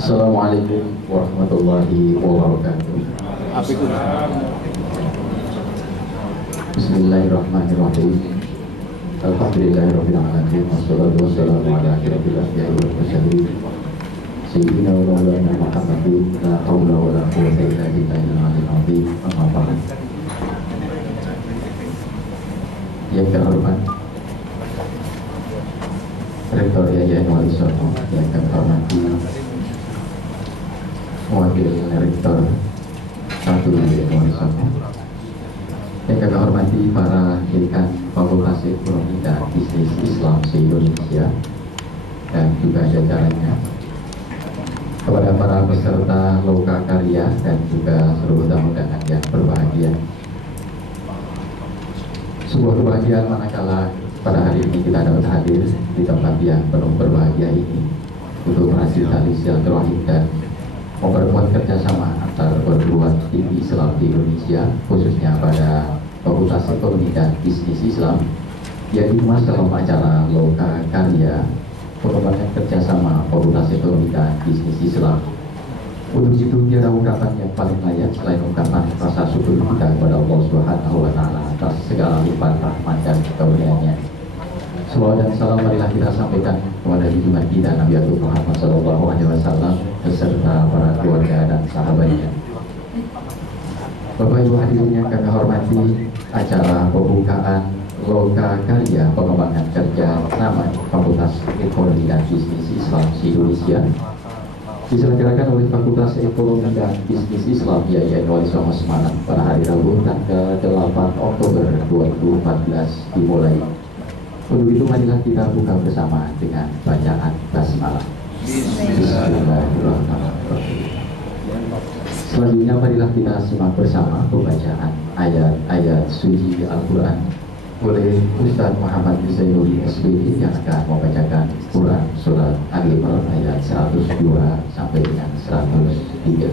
Assalamualaikum warahmatullahi wabarakatuh. Bismillahirrahmanirrahim. Alhamdulillahirabbil alamin wassalatu wassalamu ala asyrofil anbiya'i wal mursalin sayyidina wa maulana Muhammadin la haula wala quwwata illa billahil aliyyil azim. Amma ba'd. Yang terhormat Rektor Yayasan Wali Songo, yang kami hormati Wakil Rektor 1 Yayasan Wali Songo, yang kami hormati para dekan Fakultas Ekonomi dan Bisnis Islam se-Indonesia dan juga jajarannya, kepada para peserta Loka Karya dan juga seluruh tamu undangan yang berbahagia. Sebuah kebahagiaan manakala pada hari ini kita dapat hadir di tempat yang penuh berbahagia ini untuk merajut tali silaturahim dan memperkuat kerjasama antar perguruan tinggi Islam di Indonesia, khususnya pada Fakultas Ekonomi dan Bisnis Islam, yang dikemas dalam acara Loka Karya pengembangan kerjasama Fakultas Ekonomi dan Bisnis Islam. Untuk itu tiada ungkapan yang paling layak selain ungkapan rasa syukur kita kepada Allah Subhanahu wa Ta'ala atas segala limpahan rahmat dan karunia-Nya. Salawat dan salam marilah kita sampaikan kepada junjungan kita Nabi Muhammad SAW beserta para keluarga dan sahabatnya. Bapak Ibu hadirin yang kami hormati, acara pembukaan Loka Karya pengembangan kerja sama Fakultas Ekonomi dan Bisnis Islam se-Indonesia diselenggarakan oleh Fakultas Ekonomi dan Bisnis Islam Yayasan Wali Songo Semarang pada hari Rabu tanggal 8 Oktober 2014 dimulai. Untuk itu marilah kita buka bersama dengan bacaan basmalah. Bismillahirrahmanirrahim. Selanjutnya marilah kita simak bersama pembacaan ayat-ayat suci Al-Quran oleh Ustaz Muhammad Zainuri SPD yang akan membacakan Quran Surat Al-Imran ayat 102 sampai dengan 103.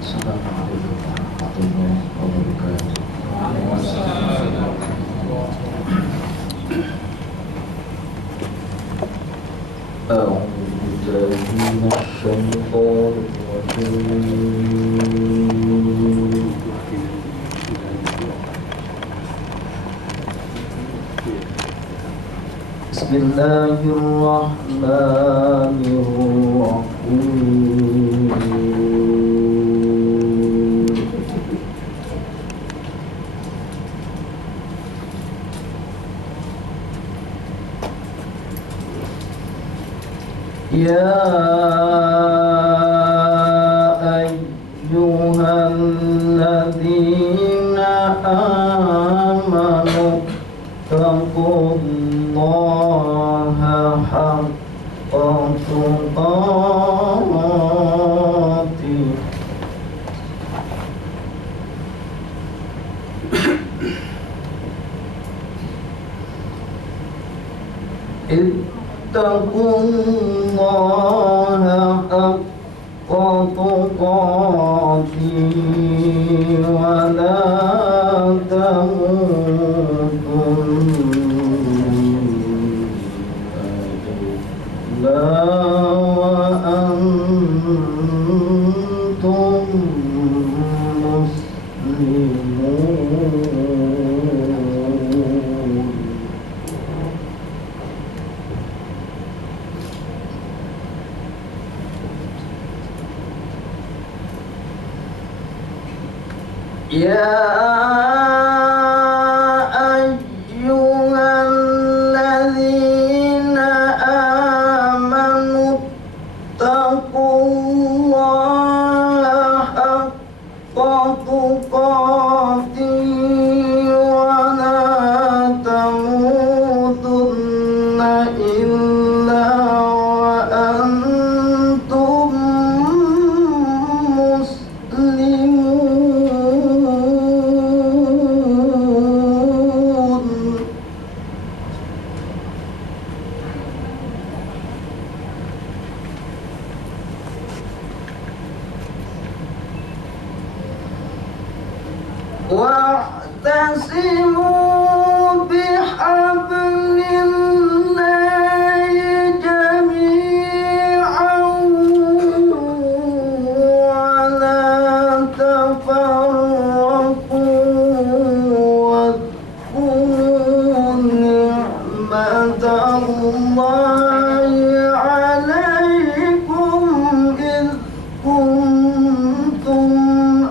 Assalamualaikum warahmatullahi wabarakatuh. Bismillahirrahmanirrahim. Ya ayyuhalladzina amanu taqullaha haqqa tuqatih ittaqullaha haqqa tuqatih wa la tamutunna wa antum muslimun. Ya ayyuhalladzina amanu taqullaha haqqa tuqatih wa la tamutunna illa wa antum muslimun. واعتصموا بحبل الله جميعا ولا تفرقوا واذكروا نعمة الله عليكم إذ كنتم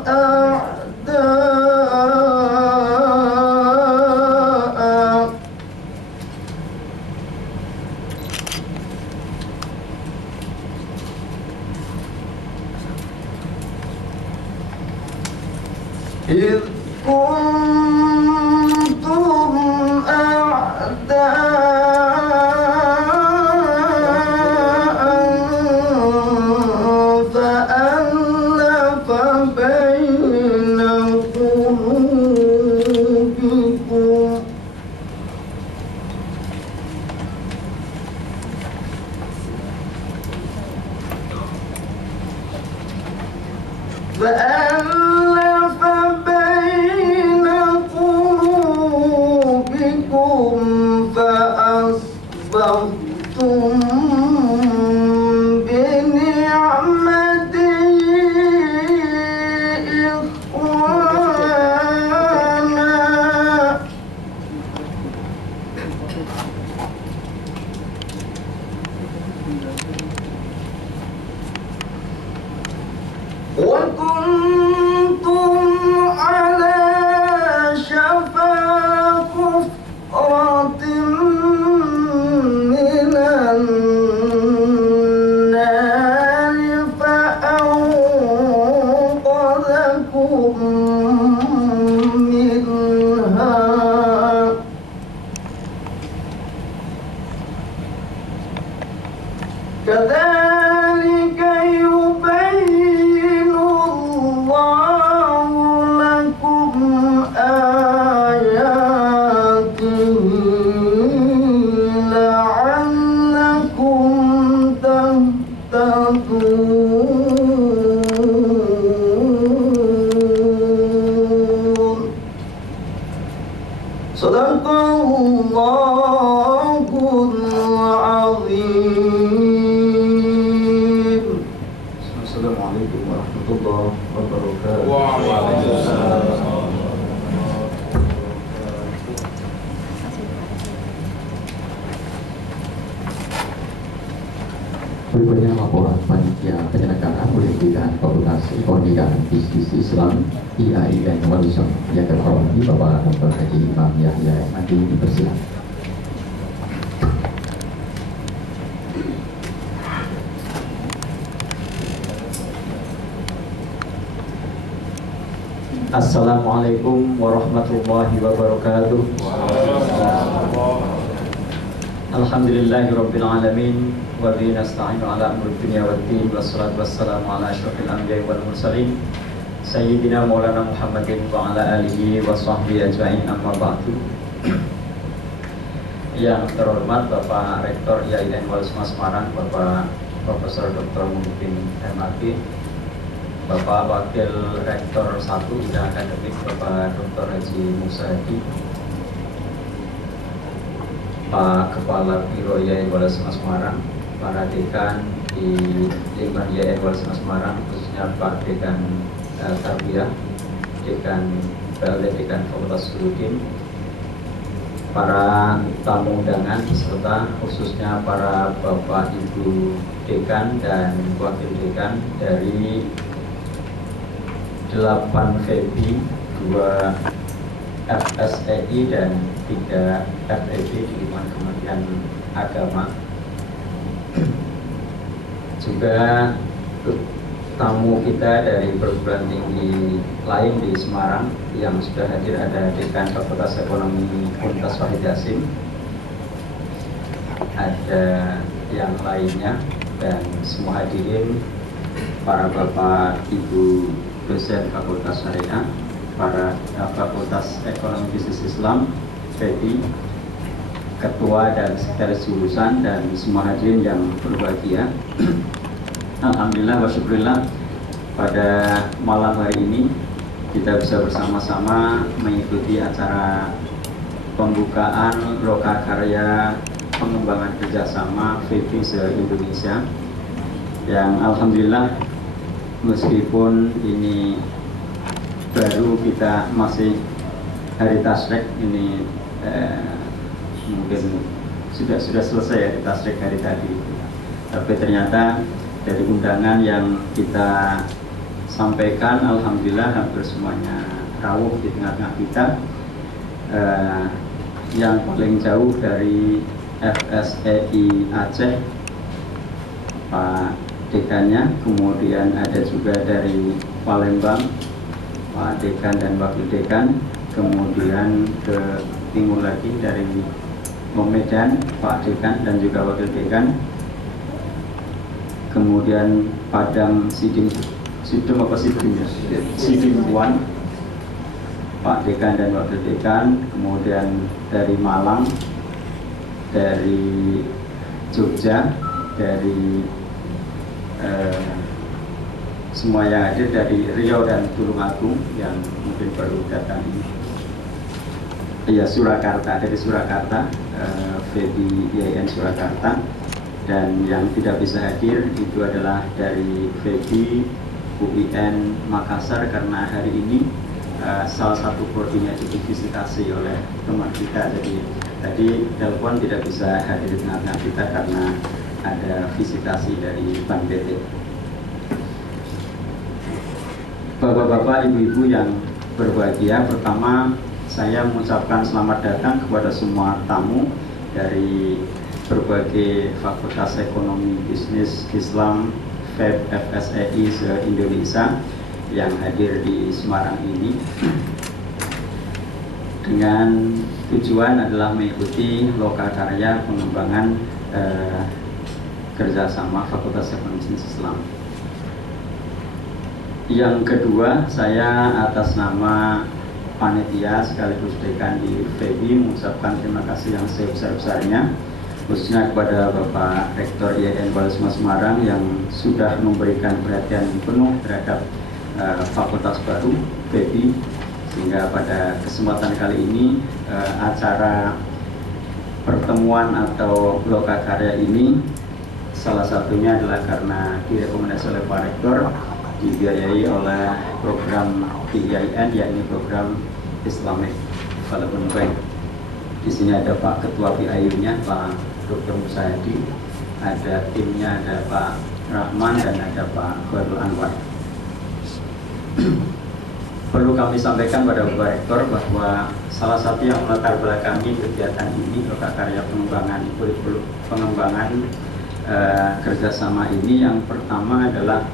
أعداء إذ كنتم أعداء فألف بين قلوبكم فألف بين قلوبكم فأصبحتم بنعمته إخوانا وكنتم على شفا حفرة من النار فأنقذكم منها كذلك يبين الله لكم آياته لعلكم تهتدون صدق الله العظيم. Assalamualaikum warahmatullahi wabarakatuh. Berikutnya laporan panitia penyelenggaraan pendidikan Fakultas Ekonomi dan Bisnis Islam IAIN Walisong yang terhormati Bapak Dr. Haji Imam Yahya Madi dipersilakan. Assalamualaikum warahmatullahi wabarakatuh. Alhamdulillahirabbil alamin wa bihi nasta'inu ala umuri dunya waddin wassalatu wassalamu ala asyrofil anbiya'i wal mursalin sayyidina maulana Muhammadin wa ala alihi wa sahbihi ajma'in, amma ba'du. Yang terhormat Bapak Rektor IAIN Walisong Semarang, Bapak Profesor Dr. Muhyiddin MAD, Bapak Wakil Rektor 1 Bidang Akademik Bapak Dr. Haji Musa Hadi, Pak Kepala Biro IAIN Walisong Semarang, para dekan di lingkungan IAIN Walisong Semarang, khususnya Pak Dekan Tarbiyah, Dekan PLD, Dekan Fakultas Uluddin, para tamu undangan serta khususnya para Bapak Ibu Dekan dan Wakil Dekan dari 8 FEBI, 2 FSEI dan 3 FEB di lingkungan Kementerian Agama. Juga tamu kita dari perguruan tinggi lain di Semarang yang sudah hadir, ada Dekan Fakultas Ekonomi Universitas Wahid Hasim, ada yang lainnya, dan semua hadirin, para Bapak Ibu dosen Fakultas Syariah, para Fakultas Ekonomi Bisnis Islam, FEBI, Ketua dan Sekretaris Jurusan, dan semua hadirin yang berbahagia. Alhamdulillah wa syukurillah, pada malam hari ini kita bisa bersama-sama mengikuti acara pembukaan lokakarya pengembangan kerjasama FEBI se-Indonesia, yang alhamdulillah meskipun ini baru, kita masih hari tasrek ini mungkin sudah selesai hari tasrek hari tadi, tapi ternyata dari undangan yang kita sampaikan alhamdulillah hampir semuanya rawuh di tengah-tengah kita. Yang paling jauh dari FSEI Aceh Pak Dekannya, kemudian ada juga dari Palembang Pak Dekan dan Wakil Dekan, kemudian ke timur lagi dari Medan Pak Dekan dan juga Wakil Dekan, kemudian Padang Sidim Buan Pak Dekan dan Wakil Dekan, kemudian dari Malang, dari Jogja, dari semua yang hadir, dari Riau dan Tulungagung yang mungkin baru datang ini. Ya, Surakarta, dari Surakarta, FEBI IAIN Surakarta, dan yang tidak bisa hadir itu adalah dari FEBI UIN Makassar, karena hari ini salah satu prodinya divisitasi oleh teman kita, jadi tadi telepon tidak bisa hadir di tengah-tengah kita karena ada visitasi dari Ban PT. Bapak-bapak, ibu-ibu yang berbahagia, pertama saya mengucapkan selamat datang kepada semua tamu dari berbagai Fakultas Ekonomi Bisnis Islam FEB FSEI se-Indonesia yang hadir di Semarang ini, dengan tujuan adalah mengikuti lokakarya pengembangan kerjasama Fakultas Ekonomi Bisnis Islam. Yang kedua, saya atas nama panitia sekaligus dekan di FEBI mengucapkan terima kasih yang sebesar-besarnya, khususnya kepada Bapak Rektor IAIN Walisma Semarang yang sudah memberikan perhatian penuh terhadap fakultas baru FEBI, sehingga pada kesempatan kali ini acara pertemuan atau lokakarya ini salah satunya adalah karena direkomendasi oleh Pak Rektor, dibiayai oleh program IAIN, yakni program Islamic Development Bank. Di sini ada Pak Ketua PIU-nya, Pak Dr. Musayadi, ada timnya, ada Pak Rahman dan ada Pak Khairul Anwar. Perlu kami sampaikan pada Bapak Rektor bahwa salah satu yang melatar belakangi kegiatan ini, lokakarya pengembangan kerjasama ini, yang pertama adalah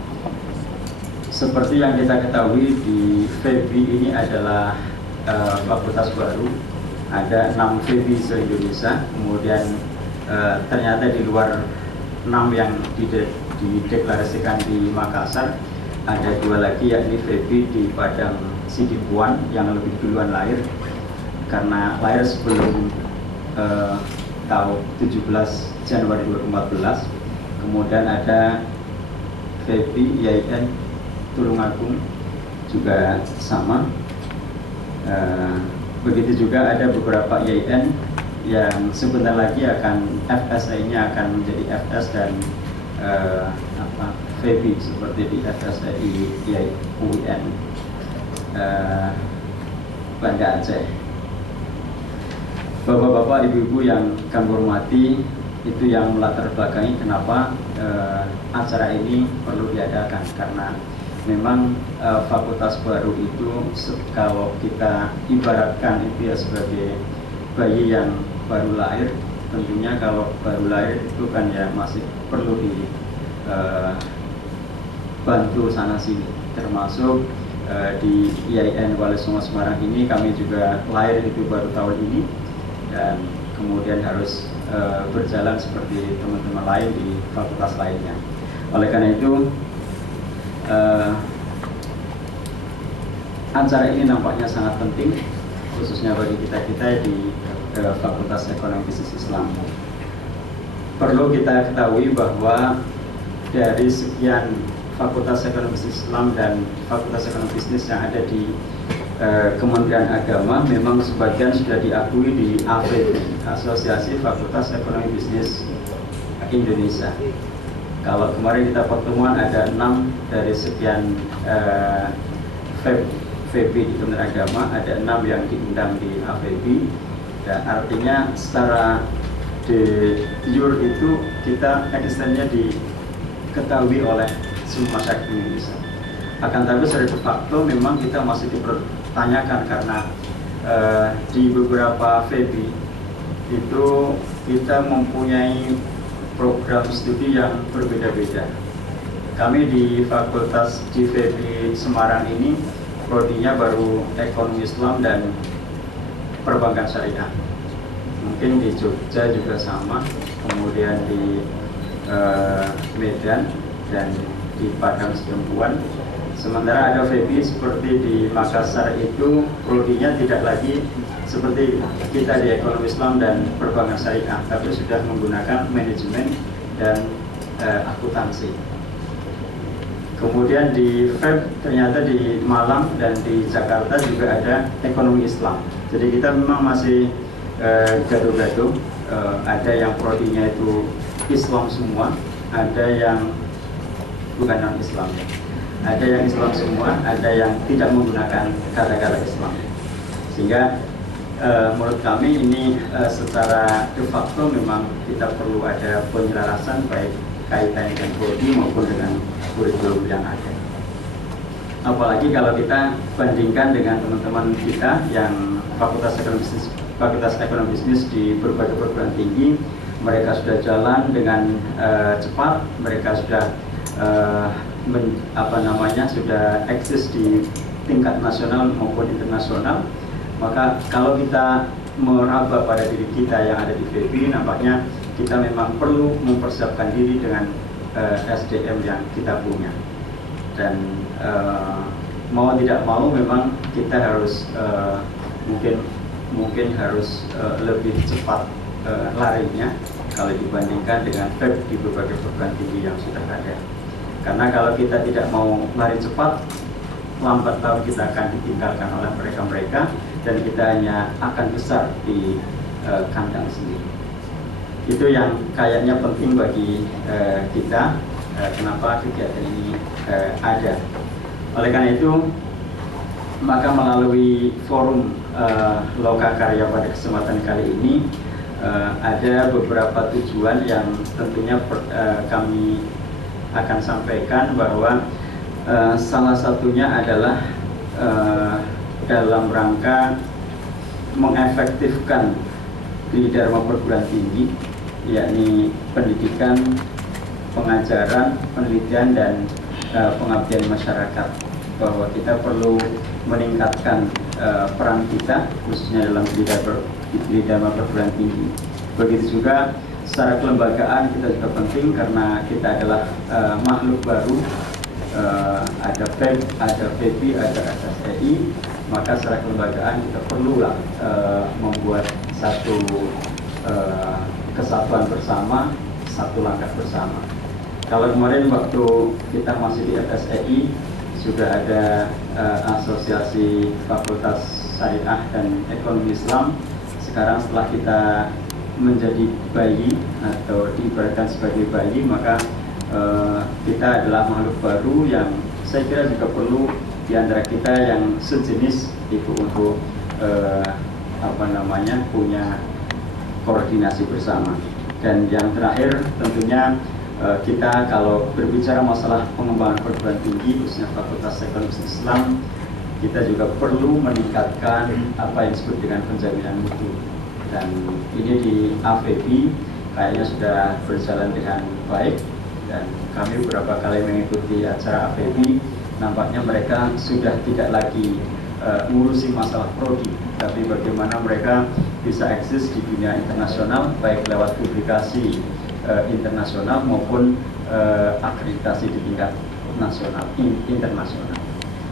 seperti yang kita ketahui di FEBI ini adalah fakultas baru, ada 6 FEBI se-Indonesia, kemudian ternyata di luar 6 yang dideklarasikan di Makassar, ada 2 lagi yakni FEBI di Padang Sidim Buan yang lebih duluan lahir, karena lahir sebelum tahun 17 Januari 2014. Kemudian ada FEBI IAIN Tulungagung juga sama. Begitu juga ada beberapa IAIN yang sebentar lagi akan FSI-nya akan menjadi FS dan FEBI seperti di FSI UIN Banda Aceh. Bapak-bapak, ibu-ibu yang kami hormati, itu yang melatar belakangi kenapa acara ini perlu diadakan, karena memang fakultas baru itu kalau kita ibaratkan itu ya sebagai bayi yang baru lahir. Tentunya kalau baru lahir itu kan ya masih perlu dibantu sana sini, termasuk di IAIN Walisma Semarang ini kami juga lahir itu baru tahun ini dan kemudian harus berjalan seperti teman-teman lain di fakultas lainnya. Oleh karena itu acara ini nampaknya sangat penting, khususnya bagi kita di Fakultas Ekonomi Bisnis Islam. Perlu kita ketahui bahwa dari sekian Fakultas Ekonomi Bisnis Islam dan Fakultas Ekonomi Bisnis yang ada di Kementerian Agama memang sebagian sudah diakui di AFEB, Asosiasi Fakultas Ekonomi Bisnis Indonesia. Kalau kemarin kita pertemuan ada 6 dari sekian FEB di Kementerian Agama, ada 6 yang diundang di AFEB, dan artinya secara de jure itu kita eksistensinya diketahui oleh semua masyarakat Indonesia. Akan tapi secara de facto memang kita masih dipertanyakan karena di beberapa FEB itu kita mempunyai program studi yang berbeda-beda. Kami di Fakultas di FEB Semarang ini prodinya baru Ekonomi Islam dan Perbankan Syariah. Mungkin di Jogja juga sama, kemudian di Medan dan di Padang Sidempuan. Sementara ada FEB seperti di Makassar itu prodinya tidak lagi seperti kita di Ekonomi Islam dan Perbankan Syariah, tapi sudah menggunakan manajemen dan akuntansi. Kemudian di FEB ternyata di Malang dan di Jakarta juga ada Ekonomi Islam. Jadi kita memang masih gaduh-gaduh. Ada yang prodinya itu Islam semua, ada yang bukan non-Islam, ada yang Islam semua, ada yang tidak menggunakan kata-kata Islam. Sehingga menurut kami ini secara de facto memang kita perlu ada penyelarasan baik kaitan dengan prodi maupun dengan kurikulum yang ada. Apalagi kalau kita bandingkan dengan teman-teman kita yang Fakultas Ekonomi Bisnis di berbagai perguruan tinggi, mereka sudah jalan dengan cepat, mereka sudah sudah eksis di tingkat nasional maupun internasional. Maka kalau kita meraba pada diri kita yang ada di FEB, nampaknya kita memang perlu mempersiapkan diri dengan SDM yang kita punya. Dan mau tidak mau memang kita harus mungkin harus lebih cepat larinya kalau dibandingkan dengan FEB di berbagai perguruan tinggi yang sudah ada. Karena kalau kita tidak mau lari cepat, lambat laun kita akan ditinggalkan oleh mereka-mereka dan kita hanya akan besar di kandang sendiri. Itu yang kayaknya penting bagi kita, kenapa kegiatan ini ada. Oleh karena itu, maka melalui forum Lokakarya pada kesempatan kali ini ada beberapa tujuan yang tentunya kami akan sampaikan, bahwa salah satunya adalah dalam rangka mengefektifkan di Dharma perguruan tinggi, yakni pendidikan, pengajaran, penelitian, dan pengabdian masyarakat, bahwa kita perlu meningkatkan peran kita khususnya dalam Dharma perguruan tinggi. Begitu juga secara kelembagaan kita juga penting karena kita adalah makhluk baru, ada FEB, ada FEB, ada SSTI, maka secara kelembagaan kita perlulah membuat satu kesatuan bersama, satu langkah bersama. Kalau kemarin waktu kita masih di FSEI sudah ada Asosiasi Fakultas Syariah dan Ekonomi Islam. Sekarang setelah kita menjadi bayi atau diibaratkan sebagai bayi, maka kita adalah makhluk baru yang saya kira juga perlu di antara kita yang sejenis itu untuk punya koordinasi bersama. Dan yang terakhir tentunya kita kalau berbicara masalah pengembangan perguruan tinggi khususnya Fakultas Ekonomi Islam, kita juga perlu meningkatkan apa yang disebut dengan penjaminan mutu. Dan ini di AFEB kayaknya sudah berjalan dengan baik, dan kami beberapa kali mengikuti acara AFEB, nampaknya mereka sudah tidak lagi ngurusi masalah prodi, tapi bagaimana mereka bisa eksis di dunia internasional, baik lewat publikasi internasional maupun akreditasi di tingkat nasional, internasional.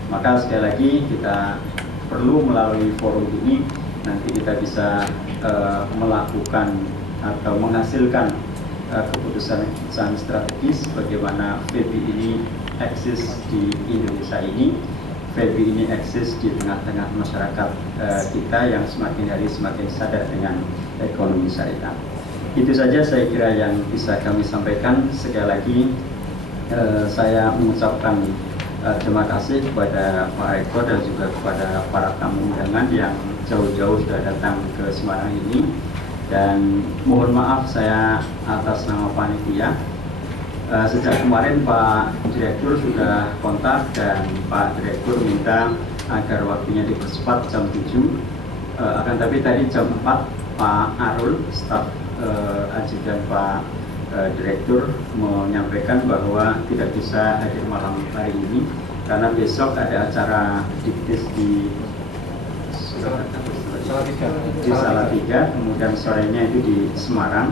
Maka sekali lagi kita perlu melalui forum ini nanti kita bisa melakukan atau menghasilkan keputusan strategis bagaimana FEB ini eksis di Indonesia ini, value ini eksis di tengah-tengah masyarakat kita yang semakin hari semakin sadar dengan ekonomi syariah. Itu saja saya kira yang bisa kami sampaikan. Sekali lagi saya mengucapkan terima kasih kepada Pak Rektor dan juga kepada para tamu undangan yang jauh-jauh sudah datang ke Semarang ini. Dan mohon maaf saya atas nama panitia. Sejak kemarin Pak Direktur sudah kontak dan Pak Direktur minta agar waktunya dipercepat jam 7. Akan tapi tadi jam 4 Pak Arul, staf ajudan Pak Direktur menyampaikan bahwa tidak bisa hadir malam hari ini karena besok ada acara diktis di Salatiga, kemudian sorenya itu di Semarang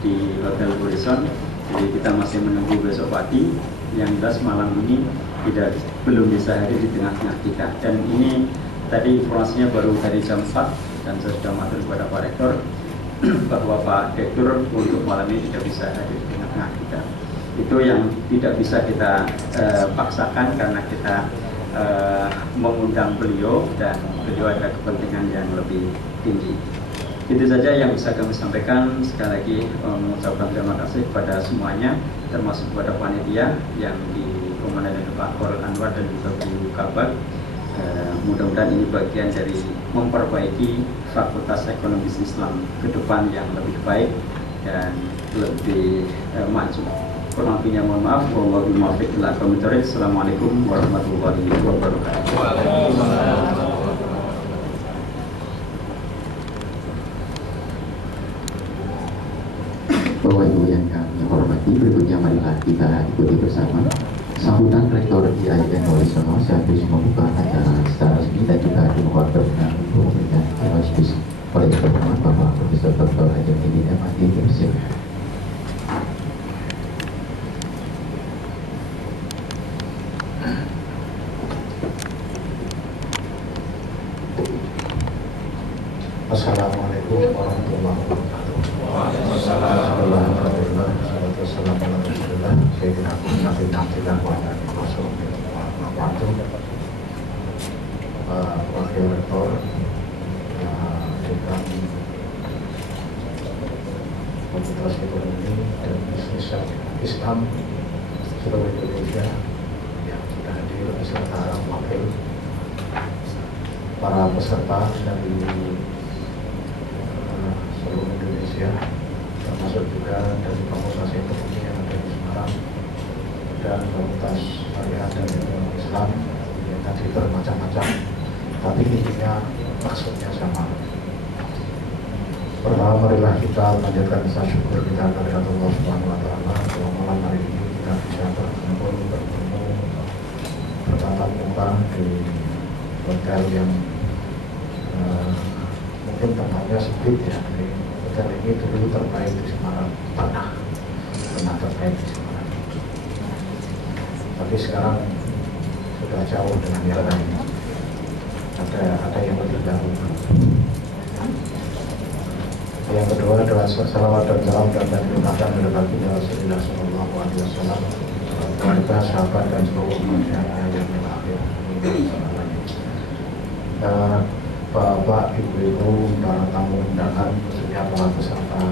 di Hotel Horizon. Jadi kita masih menunggu besok pagi. Yang jelas malam ini belum bisa hadir di tengah-tengah kita. Dan ini tadi informasinya baru dari jam 4 dan saya sudah matur kepada Pak Rektor bahwa Pak Direktur untuk malam ini tidak bisa hadir di tengah-tengah kita. Itu yang tidak bisa kita paksakan karena kita mengundang beliau dan beliau ada kepentingan yang lebih tinggi. Itu saja yang bisa kami sampaikan. Sekali lagi mengucapkan terima kasih kepada semuanya, termasuk kepada panitia yang dikomandoi Pak Korul Anwar dan juga Bu Kabak. Mudah-mudahan ini bagian dari memperbaiki Fakultas Ekonomi Islam ke depan yang lebih baik dan lebih maju. Kurang lebihnya mohon maaf. Wallahual muwaffiq ila aqwamit thoriq. Assalamualaikum warahmatullahi wabarakatuh. Bapak Ibu yang kami hormati, berikutnya marilah kita ikuti bersama sambutan Rektor IAIN Walisono sekaligus membuka acara secara resmi dan juga dimohon berkenan untuk memberikan auspis oleh yang terhormat Bapak Profesor Dr. Haji MAD Indonesia. Assalamualaikum warahmatullahi wabarakatuh. Wakil Rektor, Dekan Fakultas Ekonomi dan Bisnis Islam seluruh Indonesia yang sudah hadir beserta wakil para peserta dari seluruh Indonesia, termasuk juga dari Fakultas Ekonomi yang ada di Semarang dan Fakultas Syariah dan Ekonomi Islam yang tadi bermacam-macam, tapi intinya maksudnya sama. Pertama, marilah kita panjatkan rasa syukur kita kepada Allah Subhanahu wa Ta'ala bahwa malam hari ini kita bisa bertemu bertatap muka di hotel yang mungkin tempatnya sempit ya. Hotel ini dulu terbaik di Semarang, pernah terbaik di Semarang. Tapi sekarang sudah jauh dengan yang lain. Ada yang lebih baru. Yang kedua adalah salawat dan salam dan limpahkan kepada baginda Rasulullah Sallallahu Alaihi Wasallam, keluarga, sahabat dan seluruh manusia yang akhir. Bapak, Ibu-ibu, para tamu undangan, khususnya para peserta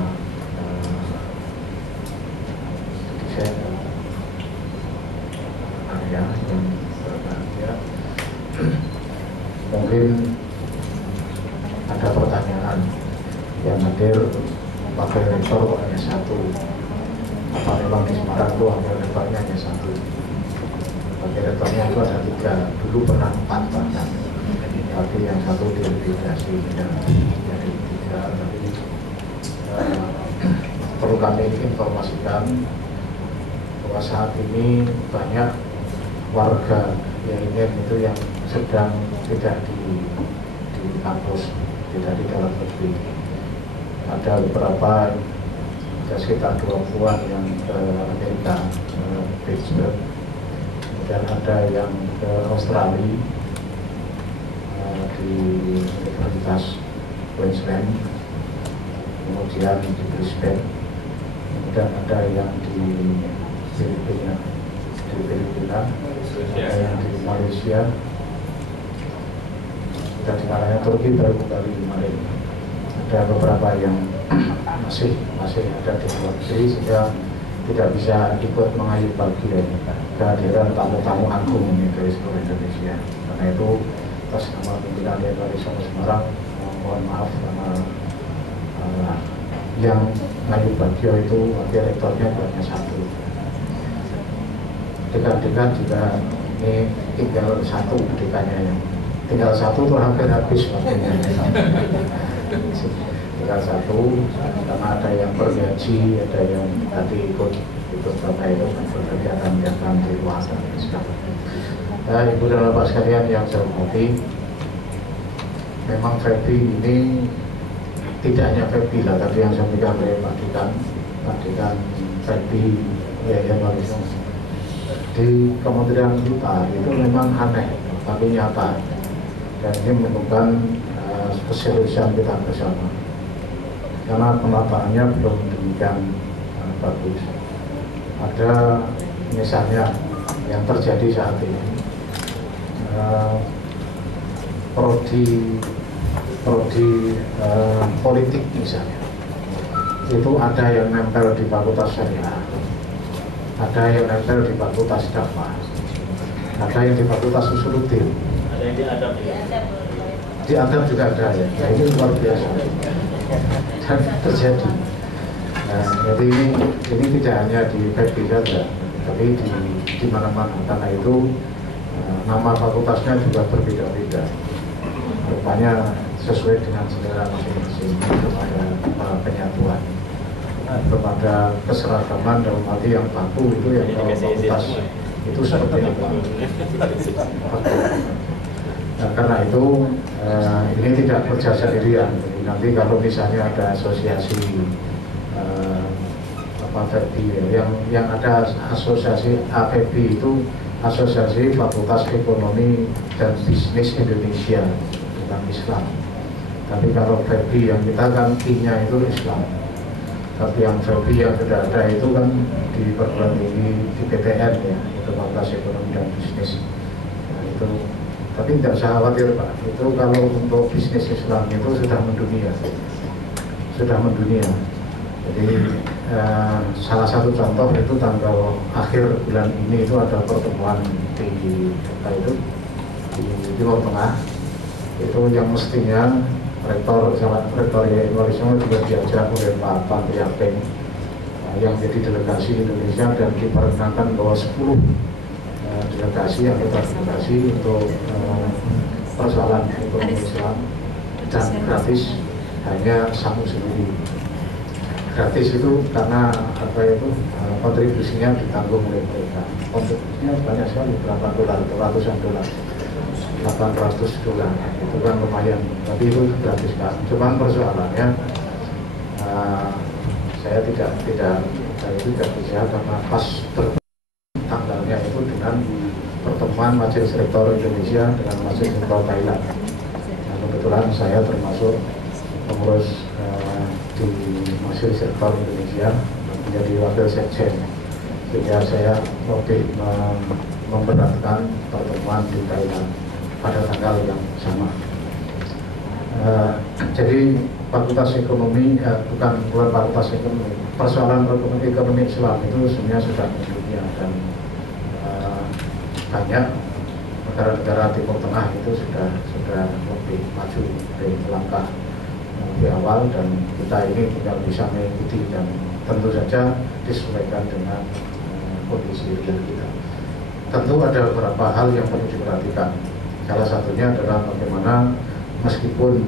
desain area yang berbahagia. Mungkin ada pertanyaan yang hadir, Wakil Rektor kok hanya satu? Apa memang di Semarang itu Wakil Rektornya hanya satu? Wakil Rektornya itu ada 3, dulu pernah 4 bahkan. Tapi yang satu direvitasi jadi 3. Tapi perlu kami informasikan bahwa saat ini banyak warga IAIN itu yang sedang tidak di kampus, tidak di dalam negeri. Ada beberapa, ada sekitar 20-an yang ke Amerika, Pittsburgh, kemudian ada yang ke Australia di Universitas Queensland, kemudian di Brisbane, kemudian ada yang di Filipina, di Filipina, ada yang di Malaysia, dan di wilayah Turki baru kembali kemarin. Ada beberapa yang masih ada di luar negeri sehingga tidak bisa ikut mengayuh bagi kehadiran tamu-tamu agung dari seluruh Indonesia. Karena itu atas nama pimpinan dari Semarang, mohon maaf karena yang ngayuh bagio itu direktornya hanya satu. Dekan-dekan juga ini tinggal satu dekannya yang tinggal satu tuh hampir habis waktunya. Tinggal satu karena ada yang bergaji, ada yang tadi ikut Bapak itu berkegiatan di luar. Ibu dan Bapak sekalian yang saya hormati, memang FEBI ini tidak hanya FEBI lah, tapi yang saya sampaikan oleh Pak Dekan FEBI Yayasan Wali Songo di Kementerian Kita itu memang aneh tapi nyata, dan ini memerlukan keseriusan kita bersama karena penataannya belum demikian bagus. Ada misalnya yang terjadi saat ini, prodi politik misalnya, itu ada yang nempel di Fakultas Syariah, ada yang nempel di Fakultas Dakwah, ada yang di Fakultas Usuluddin, ada yang di adab juga ada ya. Nah, ini luar biasa dan terjadi. Nah, jadi ini tidak hanya di FEBI saja, tapi di mana-mana, karena itu nama fakultasnya juga berbeda-beda. Rupanya sesuai dengan selera masing-masing, kepada penyatuan, kepada keseragaman dalam arti yang baku itu yang fakultas itu seperti apa. Nah, karena itu ini tidak kerja sendirian. Jadi nanti kalau misalnya ada asosiasi FEBI, yang ada asosiasi APBI itu Asosiasi Fakultas Ekonomi dan Bisnis Indonesia, bukan Islam. Tapi kalau FEBI yang kita kan I-nya itu Islam. Tapi yang FEBI yang sudah ada itu kan di perguruan tinggi di PTN ya, itu Fakultas Ekonomi dan Bisnis. Nah, itu, tapi tidak usah khawatir Pak. Itu kalau untuk bisnis Islam itu sudah mendunia. Jadi salah satu contoh itu tanggal akhir bulan ini itu ada pertemuan di Timur Tengah. Itu yang mestinya rektor Wali Songo juga diajak oleh Pak Pantri Apeng yang jadi delegasi Indonesia, dan diperkenalkan bahwa 10 delegasi yang kita delegasi untuk persoalan ekonomi Islam, dan gratis, hanya Samu sendiri. Gratis itu karena kontribusinya ditanggung oleh mereka. Kontribusinya banyak sekali, berapa dolar, ratusan dolar, $800 itu kan lumayan, tapi itu gratis kan. Cuman persoalannya saya tidak bisa karena pas tanggalnya itu dengan pertemuan Majelis Rektor Indonesia dengan Majelis Rektor Thailand. Nah, kebetulan saya termasuk pengurus di Majelis Rektor Indonesia menjadi wakil sekjen, sehingga saya lebih memberatkan pertemuan di Thailand pada tanggal yang sama. Jadi Fakultas Ekonomi bukan Fakultas Ekonomi, persoalan ekonomi Islam itu sebenarnya sudah mendunia, dan banyak negara-negara Timur Tengah itu sudah lebih maju dari langkah di awal, dan kita ini tinggal bisa mengikuti dan tentu saja disesuaikan dengan kondisi real kita. Tentu ada beberapa hal yang perlu diperhatikan. Salah satunya adalah bagaimana meskipun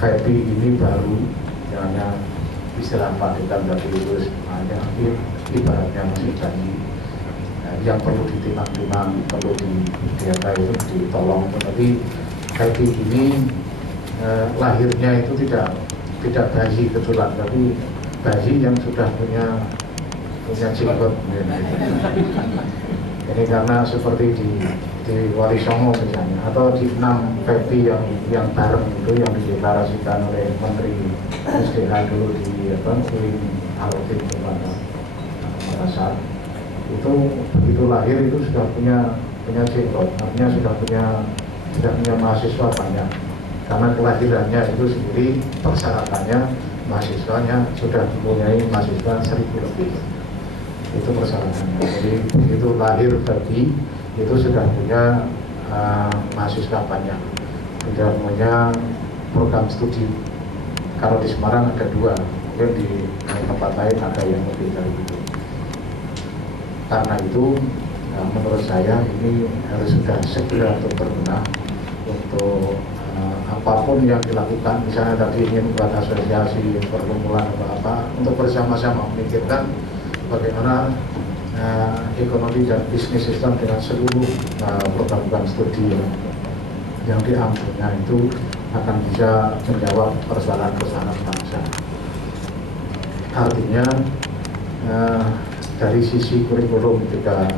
FEBI ini baru, hanya istilah Pak Dekan tadi itu hanya ibaratnya masih jadi yang perlu ditimang-timang, perlu itu ditolong. Tetapi FEBI ini lahirnya itu tidak bayi kebetulan, tapi bayi yang sudah punya jenggot. Ini karena seperti di Wali Songo misalnya, atau di 6 FEBI yang bareng itu yang dideklarasikan oleh Menteri SDA dulu di Arifin kepada Makassar, itu begitu lahir itu sudah punya jenggot, artinya sudah punya mahasiswa banyak, karena kelahirannya itu sendiri persyaratannya mahasiswanya sudah mempunyai mahasiswa 1000 lebih, itu persyaratannya. Jadi begitu lahir bayi itu sudah punya mahasiswa banyak, sudah punya program studi. Kalau di Semarang ada 2, mungkin di tempat lain ada yang lebih dari itu. Karena itu menurut saya ini harus sudah segera untuk berbenah untuk apapun yang dilakukan. Misalnya tadi ingin buat asosiasi, perkumpulan atau apa, untuk bersama-sama memikirkan bagaimana ekonomi dan bisnis Islam dengan seluruh program studi yang diambilnya itu akan bisa menjawab persoalan-persoalan bangsa. Artinya dari sisi kurikulum juga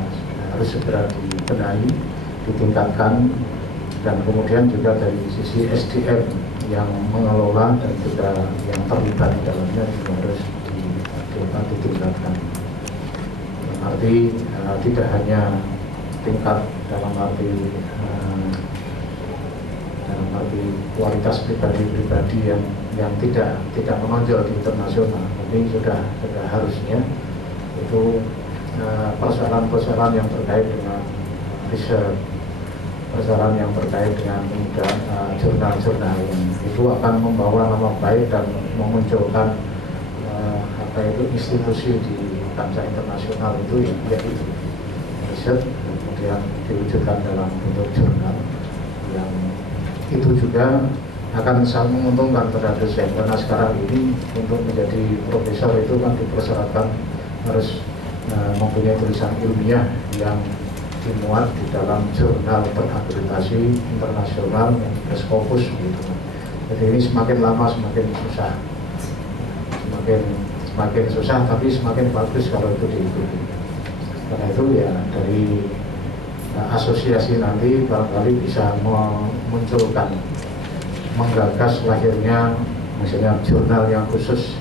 harus segera dibenahi, ditingkatkan, dan kemudian juga dari sisi SDM yang mengelola dan juga yang terlibat di dalamnya juga harus ditingkatkan. Arti tidak hanya tingkat dalam arti kualitas pribadi-pribadi yang tidak menonjol di internasional, tapi sudah harusnya itu persoalan-persoalan yang terkait dengan riset, persoalan yang terkait dengan jurnal-jurnal itu akan membawa nama baik dan memunculkan institusi di kancah internasional itu yaitu riset, kemudian diwujudkan dalam bentuk jurnal yang itu juga akan sangat menguntungkan terhadap dosen, karena sekarang ini untuk menjadi profesor itu kan dipersyaratkan harus mempunyai tulisan ilmiah yang dimuat di dalam jurnal terakreditasi internasional yang Scopus gitu. Jadi ini semakin lama semakin susah, semakin susah, tapi semakin bagus kalau itu diikuti. Karena itu ya dari asosiasi nanti barangkali bisa memunculkan, menggagas lahirnya misalnya jurnal yang khusus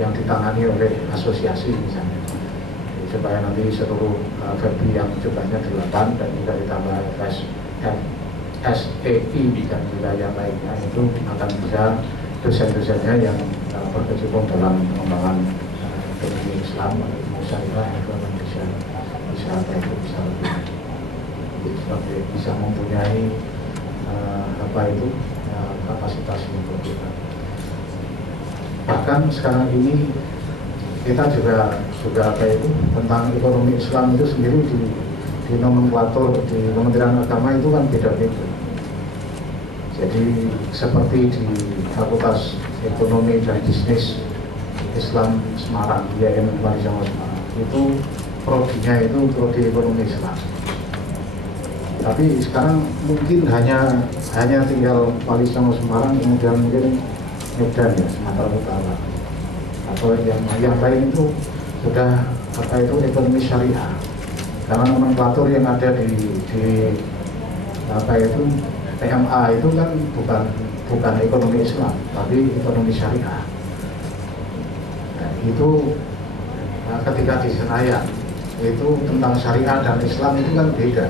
yang ditangani oleh asosiasi misalnya, supaya nanti seluruh versi yang jumlahnya 8 dan juga ditambah SEI dan juga yang lainnya itu akan bisa dosen-dosennya yang berkecimpung dalam pengembangan ekonomi Islam, syariah, ekonomi bisa lebih bisa mempunyai kapasitas untuk kita. Bahkan sekarang ini kita juga tentang ekonomi Islam itu sendiri di nomenklatur di Kementerian Agama itu kan beda-beda. Jadi seperti di Fakultas Ekonomi dan Bisnis Islam Semarang, IAIN Wali Songo Semarang, itu prodinya itu prodi ekonomi Islam. Tapi sekarang mungkin hanya tinggal Wali Songo Semarang, kemudian mungkin Medan ya, Sumatera Utara, atau yang lain itu sudah ekonomi syariah. Karena nomenklatur yang ada di TMA itu kan bukan ekonomi Islam, tapi ekonomi syariah. Nah, itu ketika di Senayan itu tentang syariah dan Islam itu kan beda.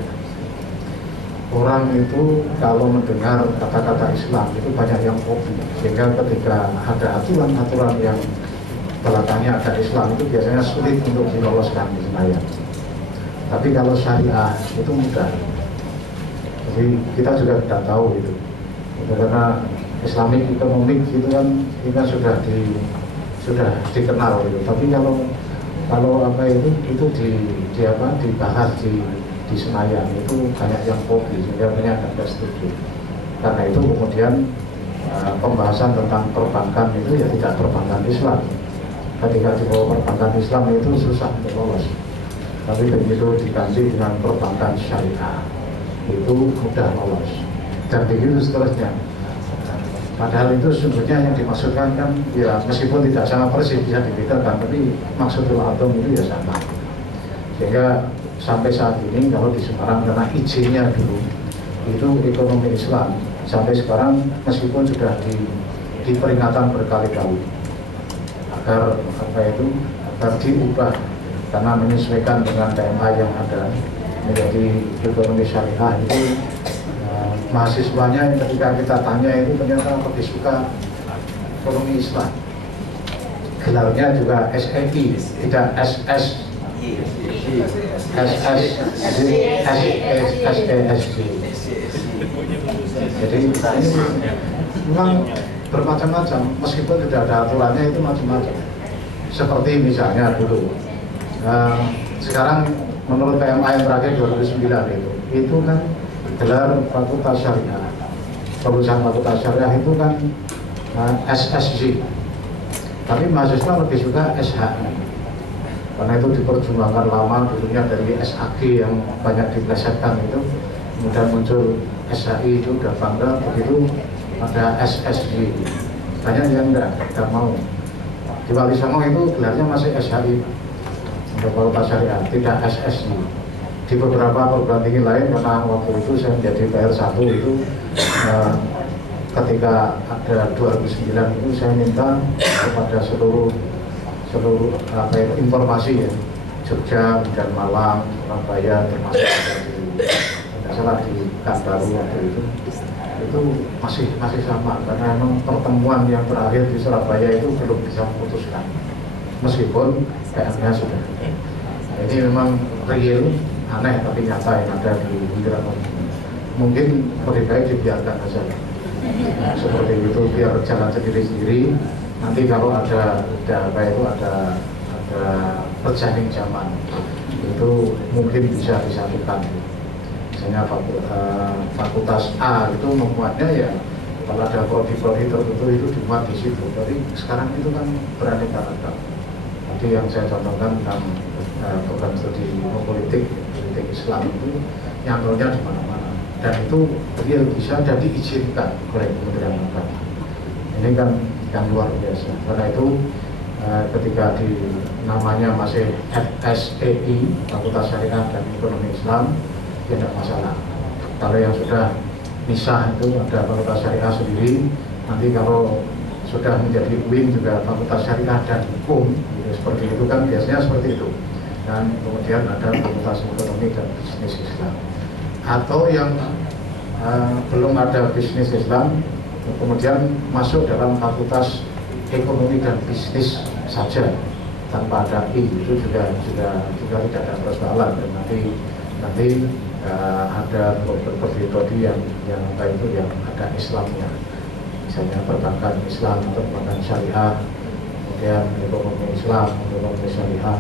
Orang itu kalau mendengar kata-kata Islam itu banyak yang kopi, sehingga ketika ada aturan-aturan yang belakangnya ada Islam itu biasanya sulit untuk diloloskan di Senayan. Tapi kalau syariah itu mudah. Jadi kita juga tidak tahu itu karena Islamic economic itu kan sudah dikenal gitu. Tapi kalau dibahas di Senayan itu banyak yang kopi, sehingga banyak yang tidak setuju. Karena itu kemudian pembahasan tentang perbankan itu ya tidak perbankan Islam. Ketika dibawa perbankan Islam itu susah untuk lolos. Tapi begitu diganti dengan perbankan syariah itu mudah lolos. Dan begitu seterusnya. Padahal itu sesungguhnya yang dimaksudkan kan ya meskipun tidak sama persis bisa dibedakan, tapi maksudul atom itu ya sama. Sehingga sampai saat ini kalau di Semarang karena izinnya dulu itu ekonomi Islam, sampai sekarang meskipun sudah di peringatan berkali-kali agar diubah karena menyesuaikan dengan TMA yang ada menjadi ekonomi syariah itu mahasiswanya ketika kita tanya itu ternyata lebih suka ekonomi Islam. Gelarnya juga SEI, tidak SS. SESG. Jadi ini memang bermacam-macam, meskipun tidak ada aturannya itu macam-macam. Seperti misalnya dulu, sekarang menurut PMA yang terakhir 2009 itu kan gelar Fakultas Syariah, lulusan Fakultas Syariah itu kan SSG, tapi mahasiswa lebih suka SHI karena itu diperjuangkan lama dulunya dari SAG yang banyak diplesetkan itu, kemudian muncul SHI itu udah bangga, begitu ada SSG banyak yang enggak mau. Di Wali Songo itu gelarnya masih SHI untuk Fakultas Syariah, tidak SSG. Di beberapa perguruan tinggi lain, karena waktu itu saya menjadi PR1 itu ketika ada 2009 itu saya minta kepada seluruh informasi ya, Jogja dan Malang, Surabaya, termasuk tidak salah di Kanbaru waktu itu masih sama, karena memang pertemuan yang terakhir di Surabaya itu belum bisa memutuskan meskipun PM-nya sudah. Ini memang real, aneh tapi nyata yang ada di pikiran. Mungkin lebih baik dibiarkan saja seperti itu, biar jalan sendiri-sendiri. Nanti kalau ada perjalanan zaman itu mungkin bisa disatukan. Misalnya fakultas A itu memuatnya ya kalau ada prodi-prodi tertentu itu dimuat di situ. Jadi sekarang itu kan beraneka ragam. Tadi yang saya contohkan tentang program studi politik Islam itu nyantolnya di mana-mana, dan itu dia bisa dan diizinkan oleh Kementerian Agama. Ini kan yang luar biasa. Karena itu ketika di namanya masih FSEI, Fakultas Syariah dan Ekonomi Islam, tidak masalah. Kalau yang sudah misah itu ada Fakultas Syariah sendiri, nanti kalau sudah menjadi UIN juga Fakultas Syariah dan Hukum, seperti itu kan biasanya seperti itu. Dan kemudian ada Fakultas Ekonomi dan Bisnis Islam. Atau yang belum ada Bisnis Islam, kemudian masuk dalam Fakultas Ekonomi dan Bisnis saja tanpa ada I, itu juga tidak ada persoalan. Dan nanti ada prodi yang apa itu yang ada Islamnya, misalnya perbankan Islam atau perbankan syariah, kemudian ekonomi Islam, ekonomi syariah,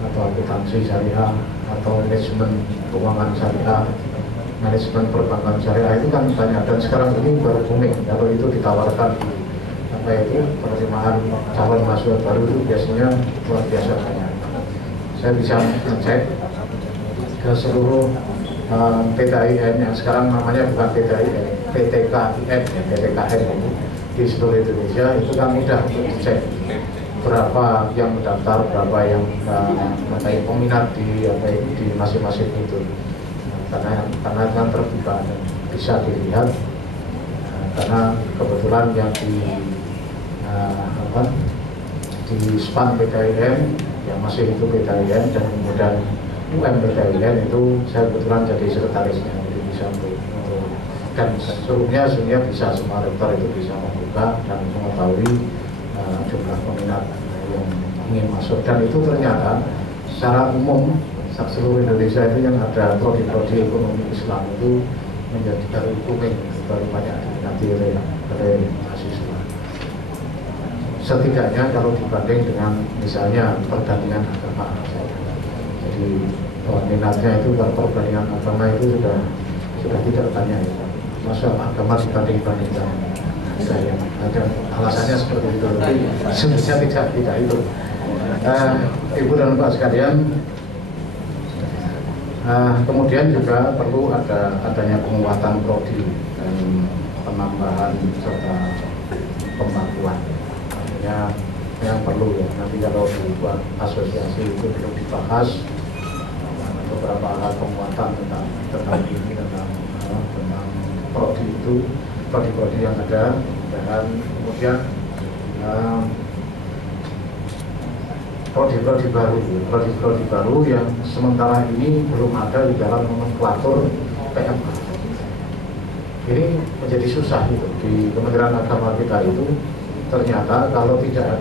atau akuntansi syariah, atau manajemen keuangan syariah, manajemen perbankan syariah, itu kan banyak. Dan sekarang ini baru booming. Kalau itu ditawarkan di apa itu penerimaan calon mahasiswa baru itu biasanya luar biasa banyak. Saya bisa ngecek ke seluruh PTIN yang sekarang namanya bukan PTIN, PTKIN, PTKN di seluruh Indonesia, itu kan mudah untuk dicek berapa yang mendaftar, berapa yang peminat di masing-masing itu. Karena kan terbuka dan bisa dilihat, karena kebetulan yang di SPAN PTIN yang masih itu PTIN, dan kemudian UMPTIN itu saya kebetulan jadi sekretarisnya, jadi bisa untuk dan seluruhnya bisa, semua rektor itu bisa membuka dan mengetahui jumlah peminat yang ingin masuk. Dan itu ternyata secara umum seluruh Indonesia itu yang ada prodi-prodi ekonomi Islam itu menjadi baru booming, baru banyak diminati oleh mahasiswa. Setidaknya kalau dibanding dengan misalnya perbandingan agama, jadi minatnya itu kalau perbandingan agama itu sudah tidak banyak ya. Masalah agama dibanding-bandingkan saya ada alasannya seperti itu, tapi sebenarnya tidak itu. Ibu dan Bapak sekalian, kemudian juga perlu adanya penguatan prodi dan penambahan serta pembaruan. Artinya yang perlu ya, nanti kalau dibuat asosiasi itu perlu dibahas beberapa hal penguatan tentang ini, tentang prodi itu, prodi-prodi yang ada, dan kemudian prodi baru yang sementara ini belum ada di dalam nomenklatur PMA. Ini menjadi susah gitu. Di Kementerian Agama kita itu ternyata kalau tidak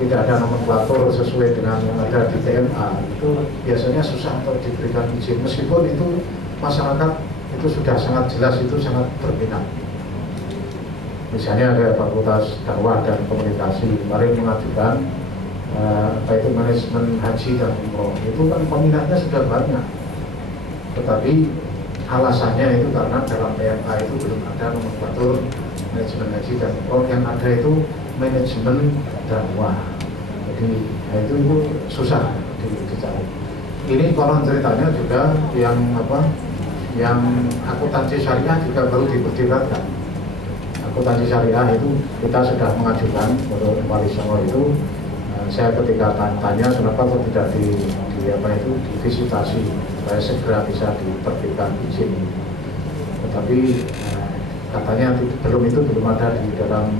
ada nomenklatur sesuai dengan yang ada di PMA itu biasanya susah untuk diberikan izin, meskipun itu masyarakat itu sudah sangat jelas, itu sangat berminat. Misalnya ada Fakultas Dakwah dan Komunikasi kemarin mengajukan itu manajemen haji dan umroh, itu kan peminatnya sudah banyak, tetapi alasannya itu karena dalam PMA itu belum ada nomenklatur manajemen haji dan umroh, yang ada itu manajemen dakwah. Jadi itu susah dicari. Ini konon ceritanya juga yang akuntansi syariah juga baru dipertimbangkan. Akuntansi syariah itu kita sudah mengajukan menurut Wali Songo itu. Saya ketika tanya kenapa kok tidak divisitasi supaya segera bisa diterbitkan izin, tetapi katanya belum ada di dalam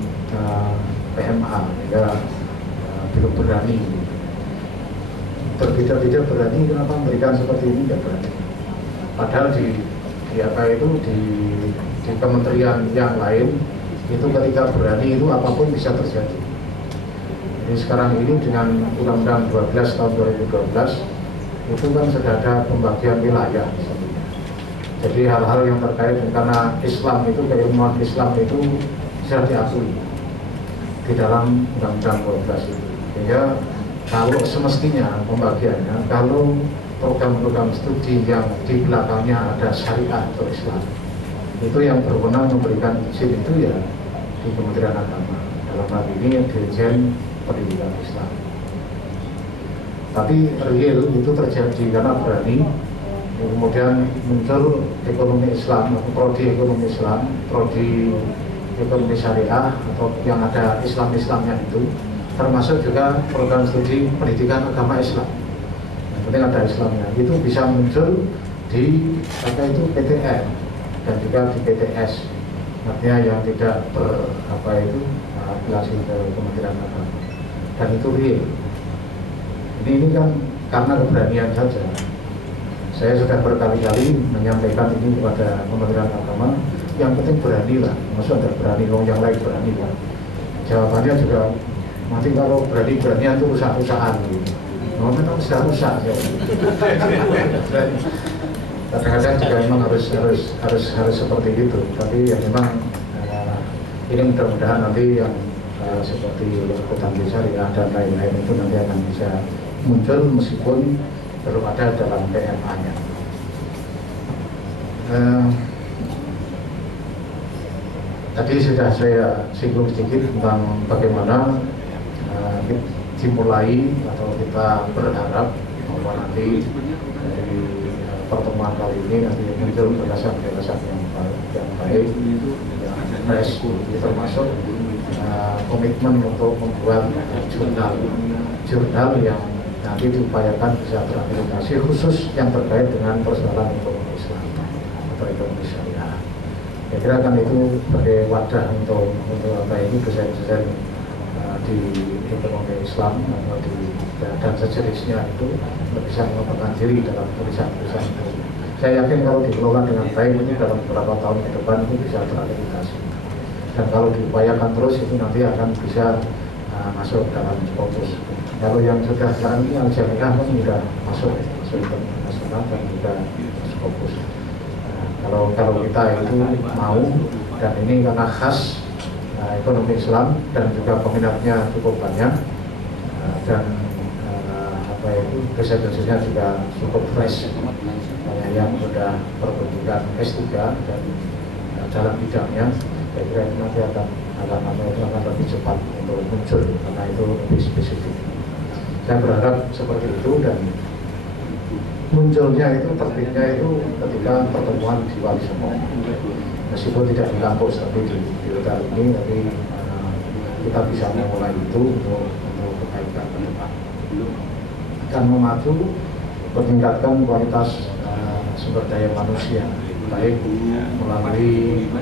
PMA, hingga belum berani. Tidak berani, kenapa memberikan seperti ini, tidak berani. Padahal di kementerian yang lain itu ketika berani itu apapun bisa terjadi. Jadi sekarang ini dengan Undang-Undang 12 tahun 2012 itu kan sudah ada pembagian wilayah. Jadi hal-hal yang terkait dengan, karena Islam itu, keilmuan Islam itu sudah diakui di dalam Undang-Undang 12 itu. Sehingga kalau semestinya pembagiannya, kalau program-program studi yang di belakangnya ada syariah atau Islam, itu yang berwenang memberikan izin itu ya di Kementerian Agama. Dalam hal ini Dirjen Pendidikan Islam. Tapi real itu terjadi karena berani, kemudian muncul ekonomi Islam, prodi ekonomi Islam, prodi ekonomi syariah, atau yang ada Islamnya itu, termasuk juga program studi pendidikan agama Islam. Yang penting ada Islamnya, itu bisa muncul di PTN dan juga di PTS, artinya yang tidak berafiliasi ke Kementerian Agama. Dan itu real. Ini kan karena keberanian saja. Saya sudah berkali-kali menyampaikan ini kepada Kementerian Agama, yang penting beranilah. Maksudnya ada berani, yang lain berani kan. Jawabannya juga, nanti kalau berani-beranian itu rusak-rusakan gitu. Memang sudah rusak ya. Kadang-kadang juga memang harus seperti itu. Tapi ya memang ini mudah-mudahan nanti yang seperti akuntansi syariah dan lain-lain itu nanti akan bisa muncul meskipun belum ada dalam PMA-nya. Tadi sudah saya singgung sedikit tentang bagaimana dimulai atau kita berharap bahwa nanti dari pertemuan kali ini nanti muncul gagasan-gagasan yang baik, yang fresh, termasuk komitmen untuk membuat jurnal yang nanti diupayakan bisa terakreditasi, khusus yang terkait dengan persoalan ekonomi Islam atau ekonomi syariah. Saya kira kan itu sebagai wadah untuk desain-desain di ekonomi Islam atau dan sejenisnya itu bisa mengembangkan diri dalam tulisan-tulisan itu. Saya yakin kalau dikelola dengan baik ini dalam beberapa tahun ke depan itu bisa terakreditasi. Dan kalau diupayakan terus itu nanti akan bisa masuk dalam Scopus. Kalau yang sudah sekarang ini Al-Jamiah kan sudah masuk nasional dan juga Scopus. Kalau kita itu mau, dan ini karena khas ekonomi Islam dan juga peminatnya cukup banyak, dan dosen-dosennya juga cukup fresh, banyak yang sudah berpendidikan S3 dan dalam bidangnya. Saya kira itu nanti akan lebih cepat untuk muncul karena itu lebih spesifik. Saya berharap seperti itu, dan munculnya itu terbitnya itu ketika pertemuan di Wali Songo, meskipun tidak di kampus tapi di hotel ini, tapi kita bisa memulai itu untuk kebaikan ke depan dan memacu meningkatkan kualitas sumber daya manusia, baik melalui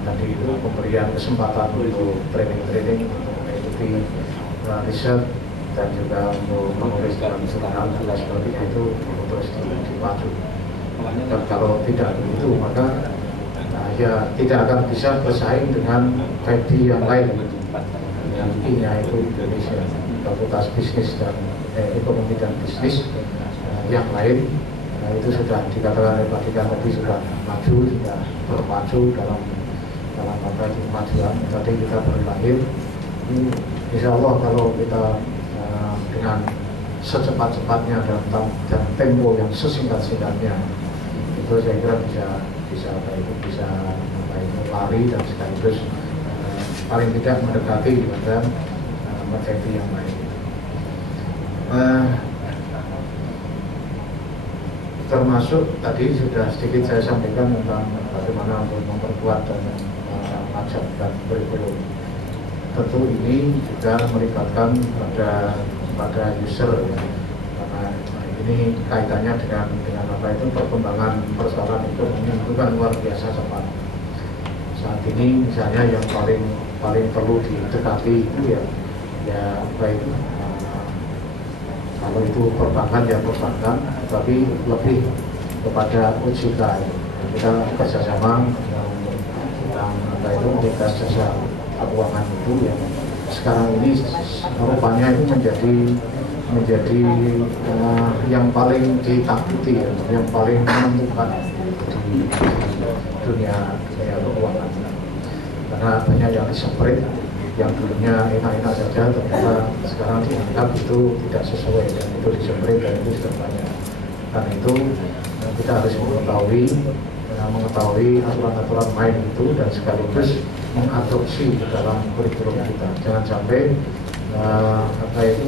tadi itu pemberian kesempatan untuk training untuk mengikuti riset dan juga untuk menulis dalam jurnal dan sebagainya itu terus dipacu. Dan kalau tidak begitu maka ya tidak akan bisa bersaing dengan prodi yang lain yang I-nya itu Indonesia, Fakultas Bisnis dan Ekonomi dan Bisnis yang lain. Itu sudah dikatakan oleh Pak Dekan tadi sudah maju, sudah bermaju dalam kemajuan. Tadi kita baru lahir. Insya Allah kalau kita dengan secepat-cepatnya dalam tempo yang sesingkat-singkatnya itu saya kira bisa lari dan sekaligus paling tidak mendekati pada materi yang lain. Termasuk tadi sudah sedikit saya sampaikan tentang bagaimana untuk memperkuat dan mengajarkan kurikulum. Tentu ini juga melibatkan pada user ya, karena ini kaitannya dengan apa itu perkembangan persoalan ekonomi itu kan luar biasa cepat. Saat ini misalnya yang paling perlu didekati itu ya apa itu kalau itu perbankan ya perbankan, tapi lebih kepada OJK. Kita kerjasama tentang apa itu Otoritas Jasa Keuangan itu yang sekarang ini rupanya itu menjadi yang paling ditakuti, yang paling menentukan di dunia keuangan. Karena banyak yang disemprit, yang dulunya enak-enak saja, ternyata sekarang dianggap itu tidak sesuai dan itu disemprit dan itu sudah banyak. Karena itu kita harus mengetahui aturan-aturan main itu dan sekaligus mengadopsi dalam kurikulum kita. Jangan sampai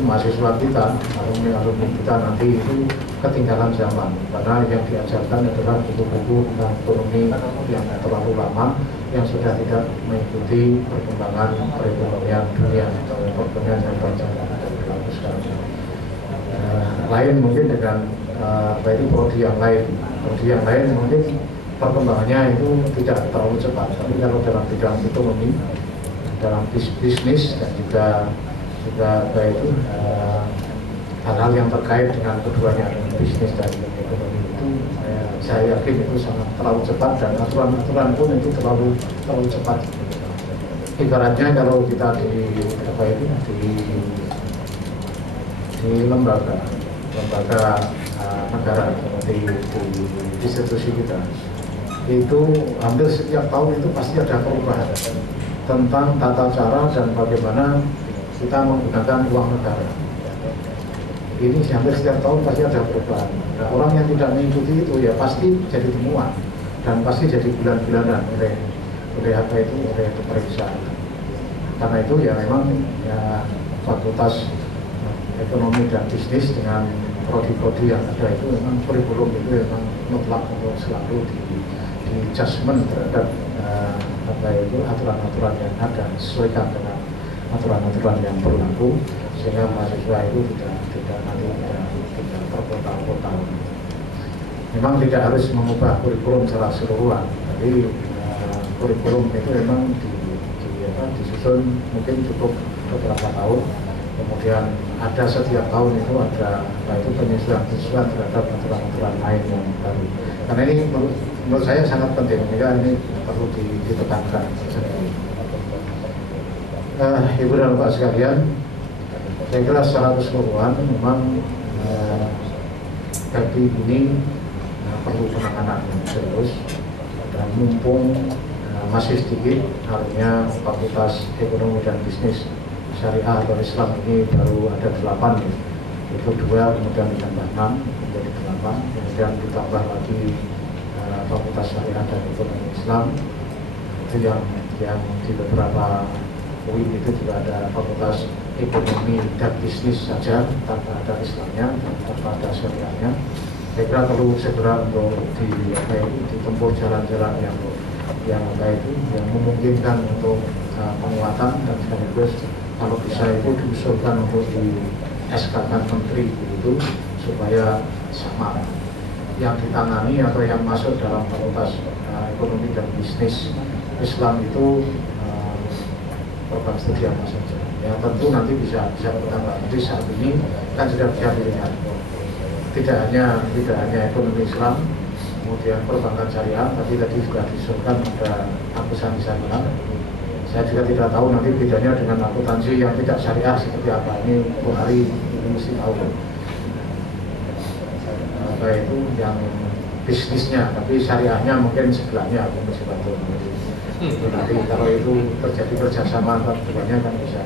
mahasiswa kita, alumni kita nanti itu ketinggalan zaman, karena yang diajarkan adalah buku-buku tentang ekonomi yang terlalu lama yang sudah tidak mengikuti perkembangan perekonomian dunia atau perekonomian yang berlaku sekarang. Lain mungkin dengan prodi yang lain mungkin perkembangannya itu tidak terlalu cepat, tapi kalau dalam bidang ekonomi, dalam bisnis dan juga hal-hal yang terkait dengan keduanya, bisnis dan ekonomi itu saya yakin itu sangat terlalu cepat dan aturan-aturan pun itu terlalu cepat. Ibaratnya kalau kita di lembaga negara seperti di institusi kita itu hampir setiap tahun itu pasti ada perubahan tentang tata cara dan bagaimana kita menggunakan uang negara. Ini hampir setiap tahun pasti ada perubahan. Nah, orang yang tidak mengikuti itu ya pasti jadi temuan dan pasti jadi bulan-bulanan oleh pemeriksaan. Karena itu ya memang ya Fakultas Ekonomi dan Bisnis dengan prodi-prodi yang ada itu memang kurikulum itu memang mutlak untuk selalu di adjustment terhadap aturan-aturan yang ada, sesuaikan dengan aturan-aturan yang berlaku sehingga mahasiswa itu tidak terkotak-kotak. Memang tidak harus mengubah kurikulum secara keseluruhan, tapi kurikulum itu memang disusun mungkin cukup beberapa tahun, kemudian ada setiap tahun itu ada penyesuaian terhadap aturan-aturan lain yang baru. Karena ini menurut saya sangat penting, sehingga ini perlu ditekankan. Ibu dan Bapak sekalian, saya kira secara keseluruhan memang bagi ini perlu penanganan yang serius dan mumpung masih sedikit, artinya Fakultas Ekonomi dan Bisnis Syariah atau Islam ini baru ada 8 ya. Itu 2, kemudian ditambah 6 menjadi 8, kemudian ditambah lagi Fakultas Syariah dan Ekonomi Islam. Itu yang di beberapa UI itu juga ada Fakultas Ekonomi dan Bisnis saja tanpa ada Islamnya, tanpa ada Syariahnya. Saya kira perlu segera untuk ditempuh jalan-jalan yang memungkinkan untuk penguatan dan sekaligus kalau bisa itu diusulkan untuk di SK-kan menteri itu supaya sama yang ditangani atau yang masuk dalam Fakultas Ekonomi dan Bisnis Islam itu program studi apa saja. Ya tentu nanti bisa bertambah. Jadi saat ini kan sudah bisa dilihat tidak hanya ekonomi Islam, kemudian perbankan syariah, tapi tadi sudah disuruhkan ada akuntansi syariah. Saya juga tidak tahu nanti bedanya dengan akuntansi yang tidak syariah seperti apa. Ini Bu Hari ini mesti tahu. Apa itu yang bisnisnya, tapi syariahnya mungkin sebelahnya aku mesti bantu. Nanti kalau itu terjadi kerjasama keduanya kan bisa.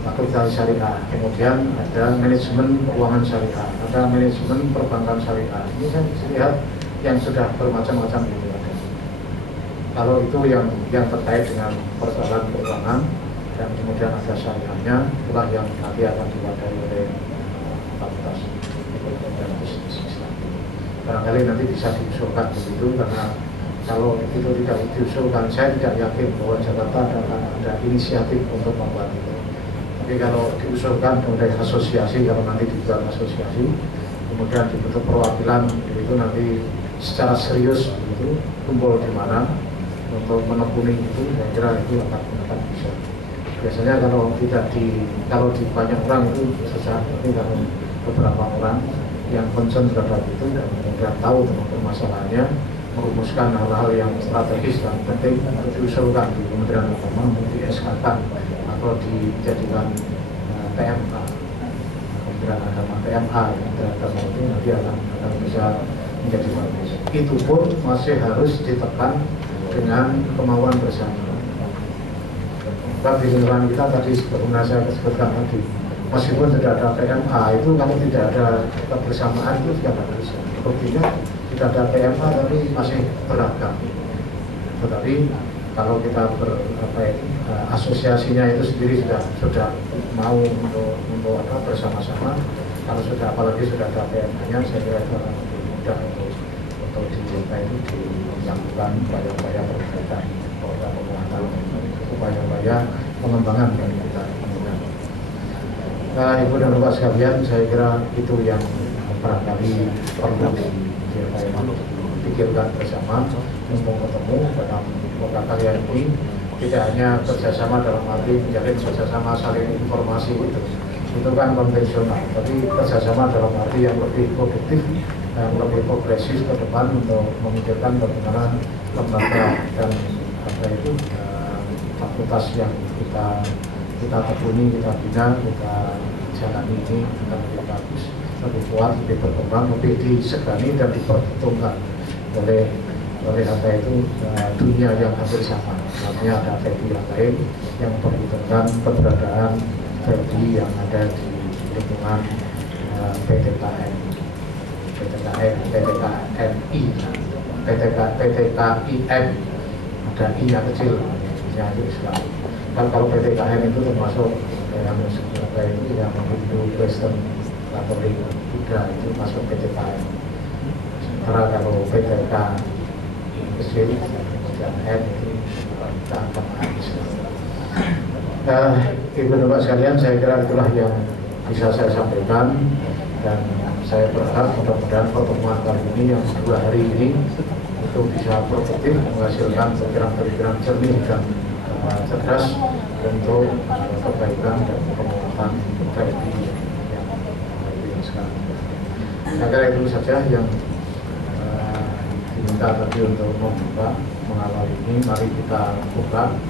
Akuntansi syariah, kemudian ada manajemen keuangan syariah, ada manajemen perbankan syariah. Ini saya lihat yang sudah bermacam-macam itu ada. Kalau itu yang terkait dengan persoalan keuangan dan kemudian ada syariahnya, itulah yang nanti akan diwadahi oleh fakultas ekonomi dan bisnis Islam. Barangkali nanti bisa diusulkan begitu, karena kalau itu tidak diusulkan, saya tidak yakin bahwa Jakarta ada inisiatif untuk membuat itu. Tapi kalau diusulkan oleh asosiasi, kalau nanti dibuat asosiasi, kemudian dibentuk perwakilan, itu nanti secara serius itu kumpul di mana untuk menekuni itu, saya kira itu akan bisa. Biasanya kalau di banyak orang itu susah, tapi kalau beberapa orang yang concern terhadap itu dan kemudian tahu tentang permasalahannya, merumuskan hal-hal yang strategis dan penting untuk diusulkan di Kementerian Agama, untuk di SK-kan atau dijadikan TMA, Kementerian Agama TMA, Kementerian Agama itu nanti akan bisa menjadi bagus. Itu pun masih harus ditekan dengan kemauan bersama. Di lingkungan kita tadi sebelumnya saya sebutkan tadi, meskipun tidak ada TMA itu, kalau tidak ada kebersamaan itu tidak bisa. Buktinya tidak ada TMA tapi masih beragam. Tetapi kalau kita asosiasinya itu sendiri sudah mau untuk bersama-sama, kalau sudah apalagi sudah ada TMA-nya, saya kira itu akan lebih mudah untuk dilakukan upaya-upaya perbaikan, penguatan, upaya-upaya pengembangan yang kita lakukan. Ibu dan Bapak sekalian, saya kira itu yang barangkali perlu dipikirkan bersama untuk ketemu dalam kota kalian ini. Tidak hanya kerjasama dalam arti menjalin kerjasama saling informasi itu kan konvensional, tapi kerjasama dalam arti yang lebih produktif, yang lebih progresif ke depan untuk memikirkan bagaimana lembaga dan fakultas yang kita tekuni, kita bina, kita jalani ini akan lebih bagus, lebih kuat, lebih berkembang, lebih disegani dan diperhitungkan oleh dunia yang hampir sama. Artinya ada value yang lain yang memperhitungkan keberadaan value yang ada di lingkungan PTKMI, PTKIM, ada I yang kecil, yang Islam. Kan kalau PTKM itu termasuk yang Hindu, Kristen, Katolik, Buddha, itu masuk PTKM. Sementara kalau PTK kecil, kemudian M itu keagamaan Islam. Ibu dan Bapak sekalian, saya kira itulah yang bisa saya sampaikan, dan saya berharap mudah-mudahan pertemuan kali ini yang 2 hari ini itu bisa produktif, menghasilkan pikiran-pikiran jernih dan cerdas untuk perbaikan dan penguatan TNI yang sekarang. Saya kira itu saja yang diminta tadi untuk membuka mengawal ini. Mari kita buka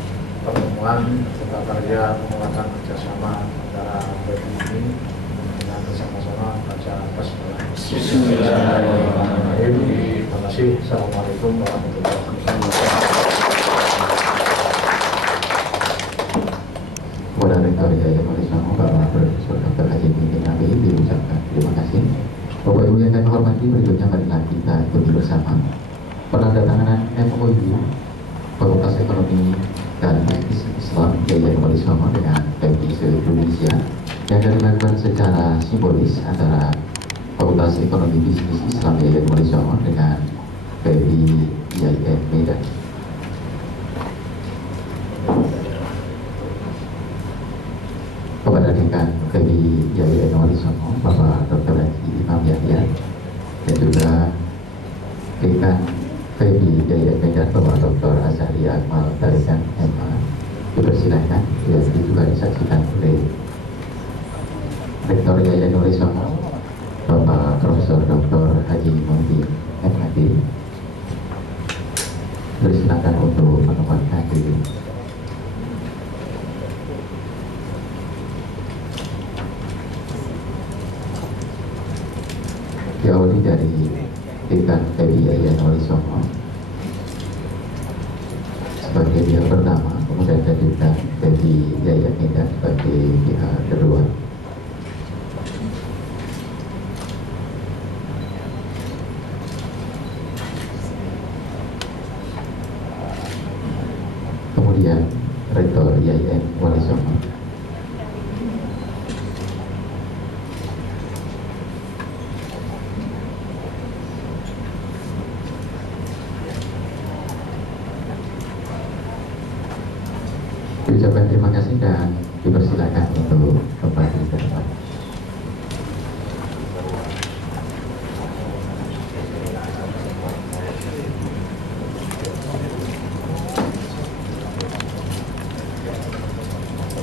pertemuan serta karya penguatan kerjasama antara BPI ini dengan bersama-sama baca basmalah. Bismillahirrahmanirrahim. Terima kasih. Assalamualaikum warahmatullahi wabarakatuh. Kepada Rektor Yayasan Walisongo, Bapak Profesor Dr. Haji Muhyiddin Nabi, diucapkan terima kasih. Bapak Ibu yang kami hormati, berikutnya marilah kita ikuti bersama penandatanganan MOU Fakultas Ekonomi dan Bisnis Islam Yayasan Walisongo dengan PMI seluruh Indonesia yang akan dilakukan secara simbolis antara Fakultas Ekonomi Bisnis Islam Yayasan Walisongo dengan PMI IAIN Medan. Kepada Dekan PMI IAIN Walisongo, Bapak Dr. Haji Imam Yahya, dan juga Dekan PMI IAIN Medan, Bapak Dr. Azhari Akmal Tarikan MA, dipersilahkan, juga disaksikan sebagai pihak pertama, kemudian dilanjutkan dari Yayasan Medan sebagai pihak kedua. Kemudian Rektor IAIN Wali Songo. Diucapkan terima kasih dan dipersilakan untuk kembali ke depan.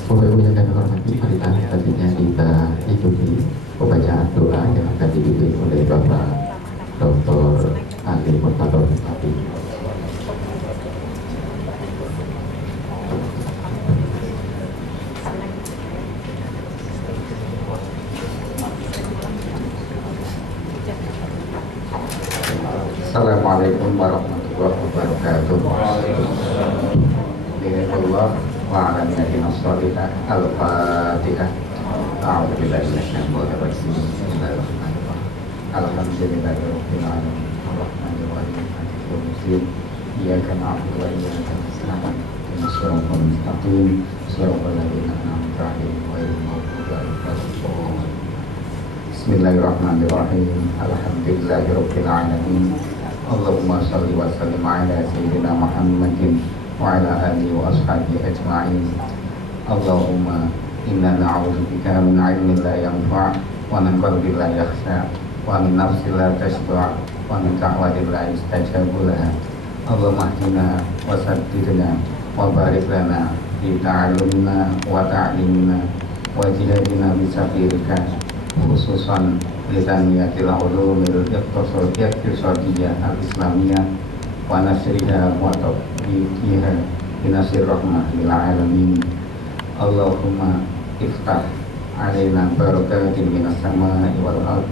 Bapak Ibu yang kami hormati, marilah selanjutnya kita ikuti pembacaan doa yang akan dipimpin oleh Bapak Dr. Ali Murtado Habib. Assalamualaikum warahmatullahi wabarakatuh. Bismillah wa ala nabiyina sholihah. Al-Fatihah. A'udzubillahi minasyaitonir rajim. Bismillahirrahmanirrahim. Alhamdulillahirabbil alamin. Arrahmanirrahim. Maliki yaumiddin. Iyyaka na'budu wa iyyaka nasta'in. Ihdinas siratal mustaqim. Shiratal ladzina an'amta 'alaihim ghairil maghdubi 'alaihim waladdallin. Bismillahirrahmanirrahim. Alhamdulillahirabbil alamin. Allahumma shalli wa sallim ala sayyidina Muhammadin wa ala alihi wa ashabihi ajma'in. Allahumma inna na'udzubika min 'ilmin la yanfa' wa min qalbin la yakhsha wa min nafsin la tashba' wa min da'watin la yustajabu laha. Allahumma hdina wa saddidna wa barik lana fi ta'allumina wa ta'limina wa jihadina bi sabilika, khususan litaniyatil ulumil iqtisadiyah al-islamiyah wa nasriha wa tawfiqiha binasir rahmah lil alamin. Allahumma iftah alaina barakatin minas samai wal ard.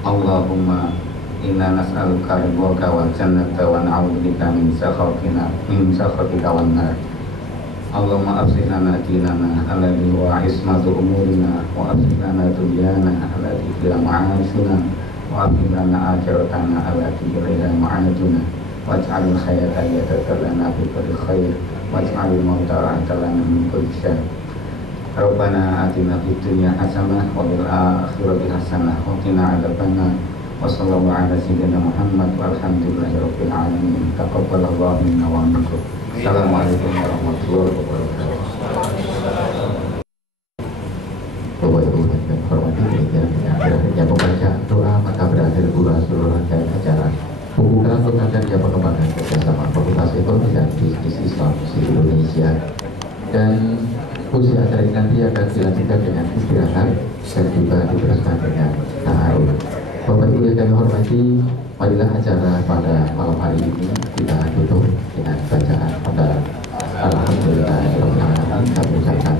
Allahumma inna nas'aluka ridwaka wal jannata wa na'udzubika min sakhatika wan nar. Allahumma afsih lana dinana alladhi wa ismatu umurina wa afsih lana dunyana alladhi fiha ma'ashuna wa afsih lana akhiratana alladhi ilaiha ma'aduna waj'alil hayata ziyadatan lana fi kulli khair waj'alil mauta rahatan lana min kulli syarr. Rabbana atina fid dunya hasanah wa fil akhirati hasanah wa qina adzabannar. Wa sallallahu ala sayyidina Muhammad walhamdulillahi rabbil alamin. Taqabbalallahu minna wa minkum. Assalamualaikum warahmatullahi wabarakatuh. Bapak Ibu yang kami hormati, berakhirnya pembacaan doa, maka berakhir pula seluruh rangkaian acara pembukaan pengajian dan pengembangan kerjasama Fakultas Ekonomi dan Bisnis Islam di Indonesia. Dan usia acara ini nanti akan dilanjutkan dengan istirahat dan juga diteruskan dengan ta'aruf. Bapak Ibu yang kami hormati, marilah acara pada malam hari ini kita tutup dengan bacaan pada Alhamdulillah. Kami ucapkan